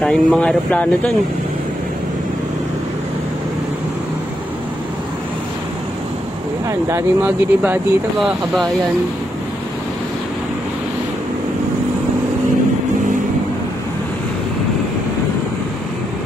Tayong mga aeroplano dun. Ayan, daming mga giniba dito mga kabayan.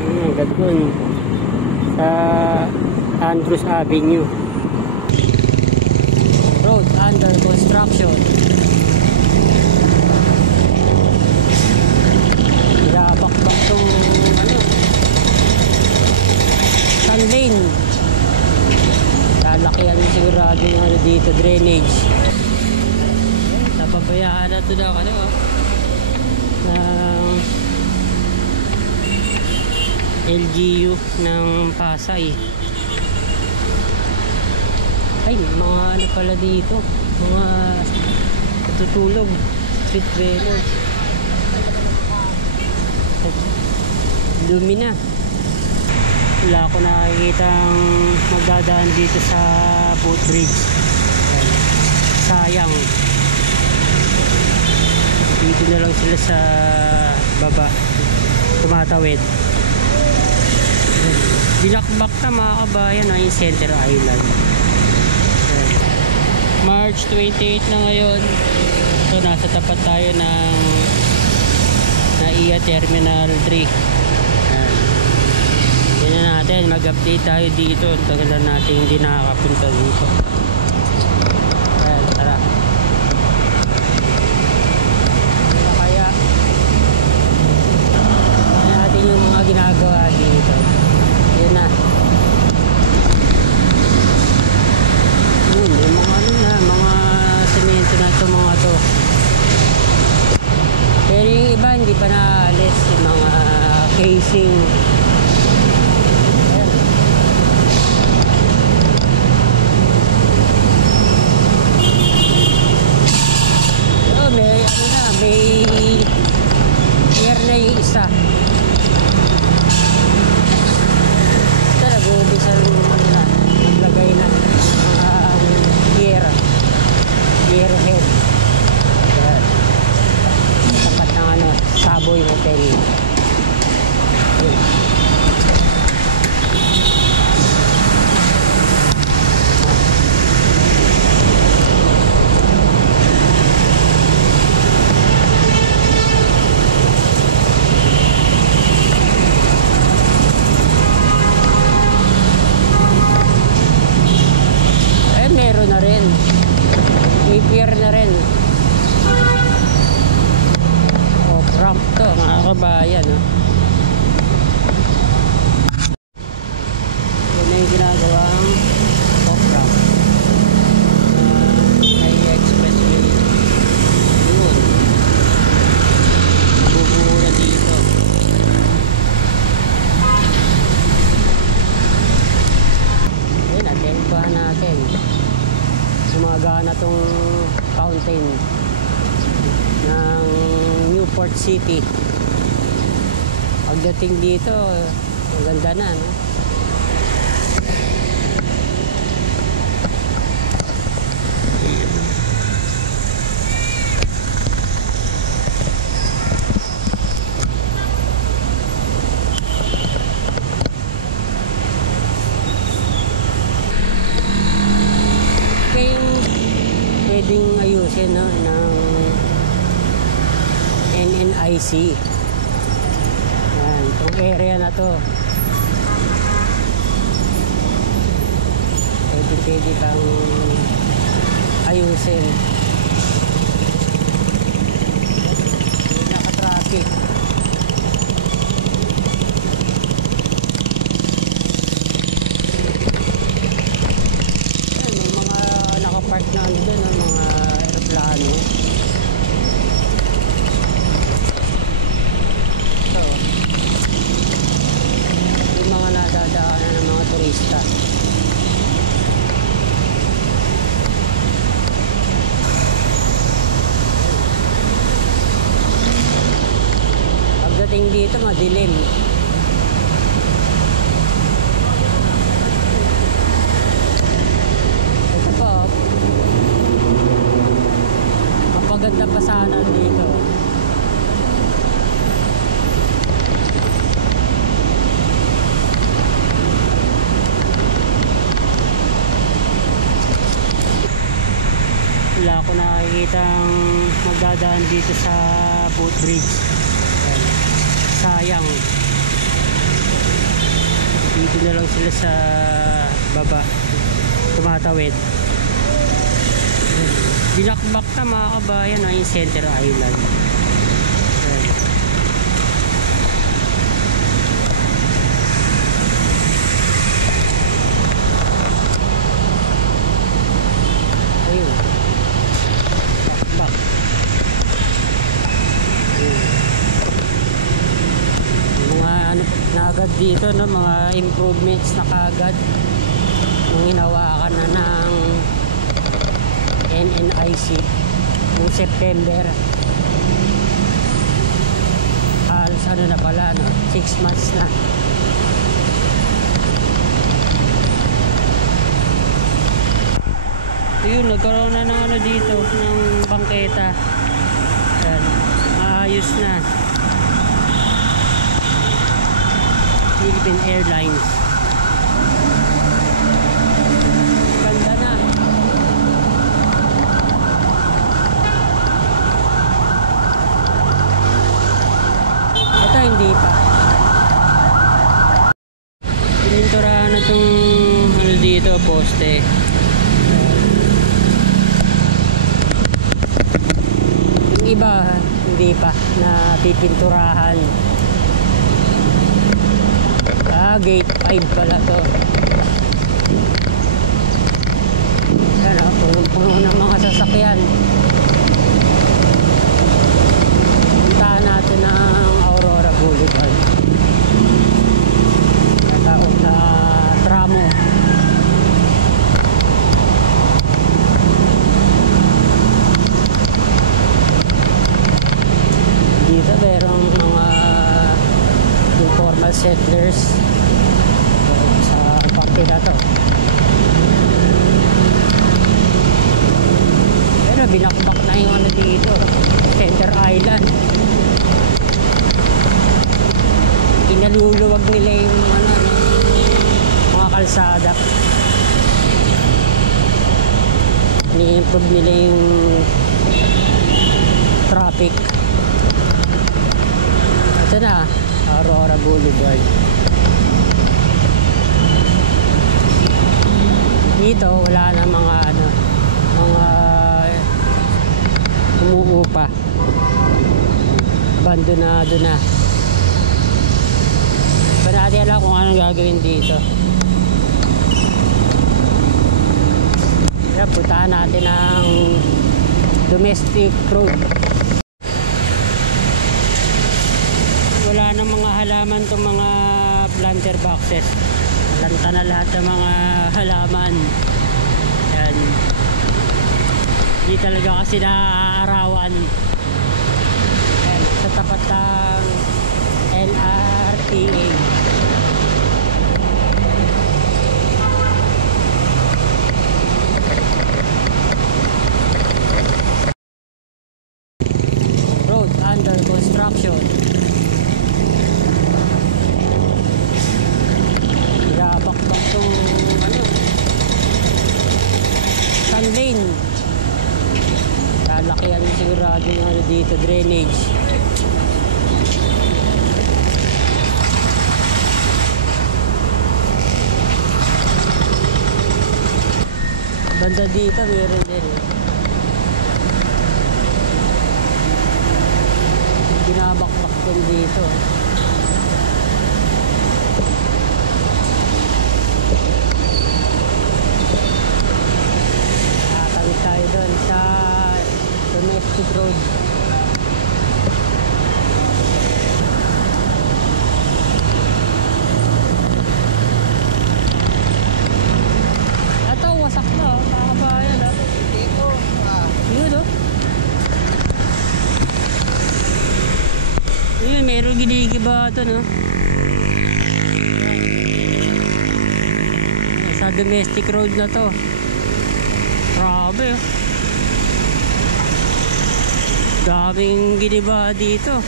Ayan, agad dun sa Andrews Avenue. Road under construction. Bakbak tong sun lane. Lalakihan sigurado yung dito, drainage. Napabayaan na ito na ng LGU ng Pasay. Ay, mga pala dito, mga tutulog, street vendors. Dumi na. Wala ako nakikitang magdadaan dito sa footbridge. Sayang. Dito na lang sila sa baba tumatawid. Binakbak na mga kabayan yung Center Island. March 28 na ngayon. So nasa tapat tayo ng NAIA Terminal 3. Yan natin, mag-update tayo dito. Tagal na natin hindi nakakapunta dito. Ayan, tara. Kaya natin yung mga ginagawa dito. Yan na. Yun, yung mga mga semento na ito, mga to. Pero yung iba hindi pa naalis, yung mga casing. May air na yung isa. Ito nag-uumpisa na naglagay na ang gear head. Tapat ng Savoy Hotel. Meron na rin. May pier na rin. Off-ramp to mga kabayan. Yan na yung ginagawang off-ramp. May expressway. Yun. Bubuo na dito. Yan, atembahan natin. Sumagana tong fountain ng Newport City. Pagdating dito, maganda na, no? Pwedeng ayusin, no, ng NNIC. Yan, itong area na to pwede kang ayusin. Naka-traffic. Yan, may mga nakapark na doon, mga aeroplano. So, yung mga nadadaanan ng mga turista. Pagdating dito, madilim. Ito po, mapaganda pa sana dito. nakikitang magdadaan dito sa footbridge. Ayan. Sayang. Dito na lang sila sa baba. Tumatawid. Binakbak na mga kabayan yung Center Island. Ayan. Ayun. Bakbak. Ayun. Mga ano na agad dito, no? Mga improvements na kagad nung hinawakan na ng NNIC noong September. Halos ano na pala, no? 6 months na. Ayun, nagkaroon na ng ano dito, ng bangketa. Ayan, maayos na. Philippine Airlines. Ganda na. Ito hindi pa. Pininturahan na itong ano dito, poste. Yung iba hindi pa na pipinturahan. Gate 5 pala to. Yan, puno ng mga sasakyan. Puntahan natin ang Aurora Boulevard. Nataon na tramo. Dito merong mga informal settlers sa party na to. Pero binakbak na yung ano dito, Center Island. Inaluluwag nila yung ano, mga kalsada. Ni-improve nila yung traffic. Ito na, Aurora Boulevard. Dito wala na mga ano, mga umuupa. Abandonado na. Pa natin alam kung anong gagawin dito. Kaya puntahan natin ang domestic road. Wala na mga halaman itong mga planter boxes. Lanta na lahat ng mga halaman. Yan. Hindi talaga kasi naaarawan. Yan. Sa tapat ng LRTA. Road under construction. Bakbak tong ano, sun lane. Lalakihan sigurado yung ano dito, drainage. Banda dito meron din. Binabakbak tong dito. Tayo doon sa domestic road. Ito wasak na, oh, mga kabayan. Dito yun, oh. Yun, meron ginigiba ito, no? Sa domestic road na to. Grabe, oh. Daming giniba dito.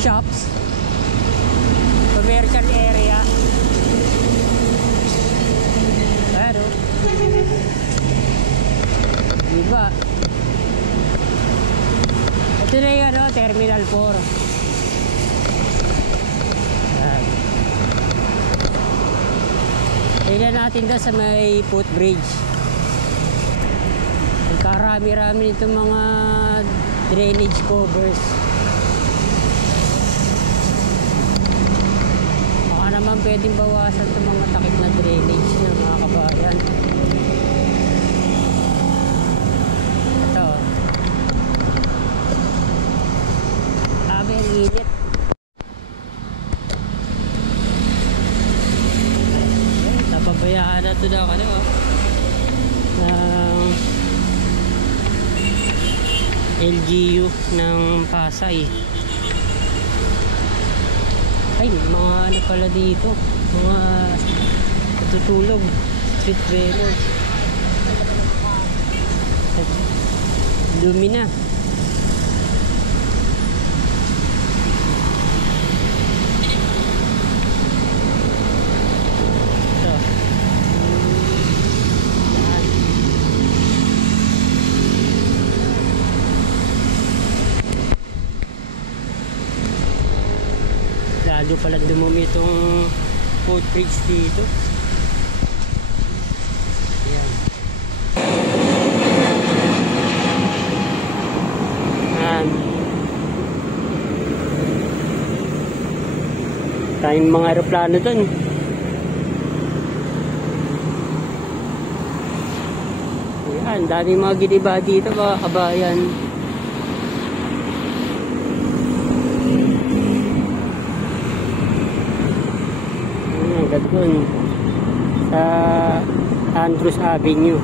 shops, commercial area. Pero diba, ito na yung ano, Terminal 4. Tingnan natin doon sa may footbridge. Nagkarami-rami nito mga drainage covers. Baka naman pwedeng bawasan itong mga takip na drainage ng mga kabayan. Ito. Sabi ang init. Napabayaan na ito daw ano, ng LGU ng Pasay. Ay, mga ano pala dito, mga natutulog, street dwellers. Dumi na. Ito. Lalo pala dumumi itong footbridge dito. Ayan. Tayong mga aeroplano dun. Ayan, daming mga giniba dito mga kabayan. Ayan, dun sa Andrews Avenue.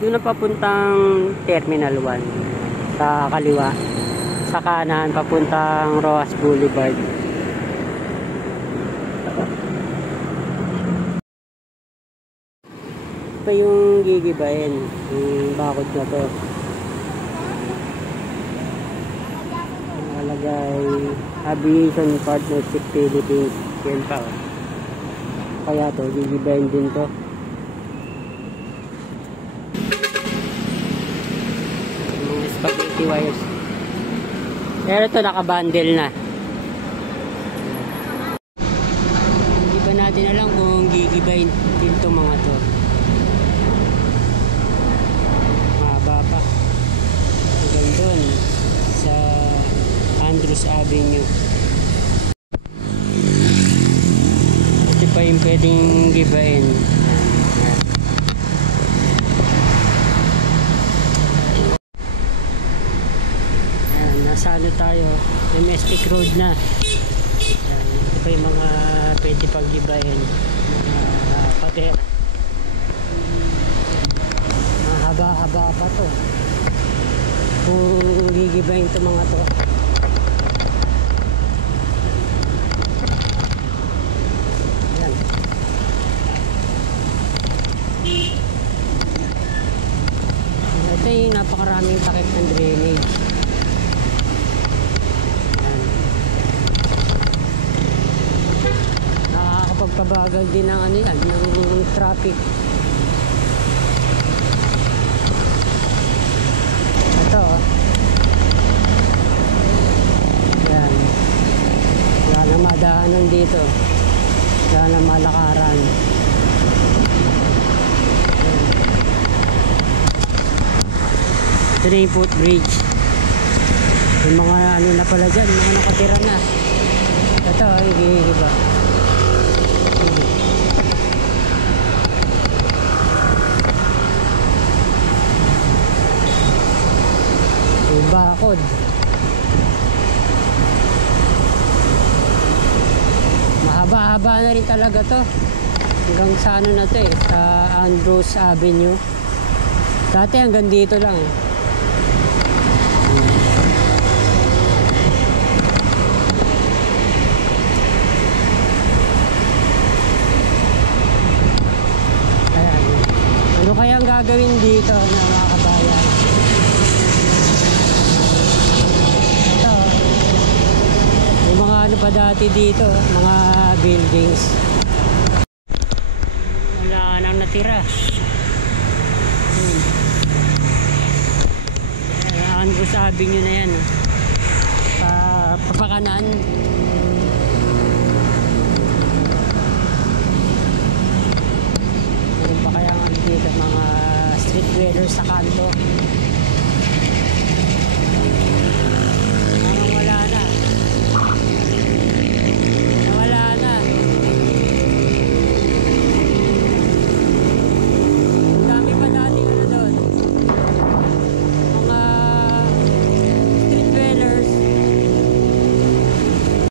Doon na papuntang Terminal 1 sa kaliwa, sa kanan papuntang Roas Boulevard. Ito yung gigibahin, yung bakod na to. Nakalagay Aviation Partnership Philippines. Yan pa, oh. Kaya to, gigibahin din to. Spaghetti wires. Pero ito nakabundle na. Hindi pa natin alam kung gigibahin din itong mga to. Mahaba pa. Hanggang doon sa Andrews Avenue. Ito pa yung pwedeng gibahin. Nasa ano tayo, domestic road na. Yan, ito pa yung mga pwede pang gibahin, mga pader. Mahaba-haba pa to kung gigibahin ito mga to. Yan. Ito yung napakaraming takip ng drainage. Pagpabagal din ng ano yan, ng traffic. Ito, yan. Wala na madaanan dito. Wala na malakaran. Ito na yung footbridge. Yung mga ano na pala dyan, mga nakatira na. Ito, iba. Bakod. Mahaba-haba na rin talaga to. Hanggang sa ano na to eh, sa Andrews Avenue. Dati hanggang dito lang eh. pa dati dito, mga buildings. Wala nang natira. Angus Avenue na yan.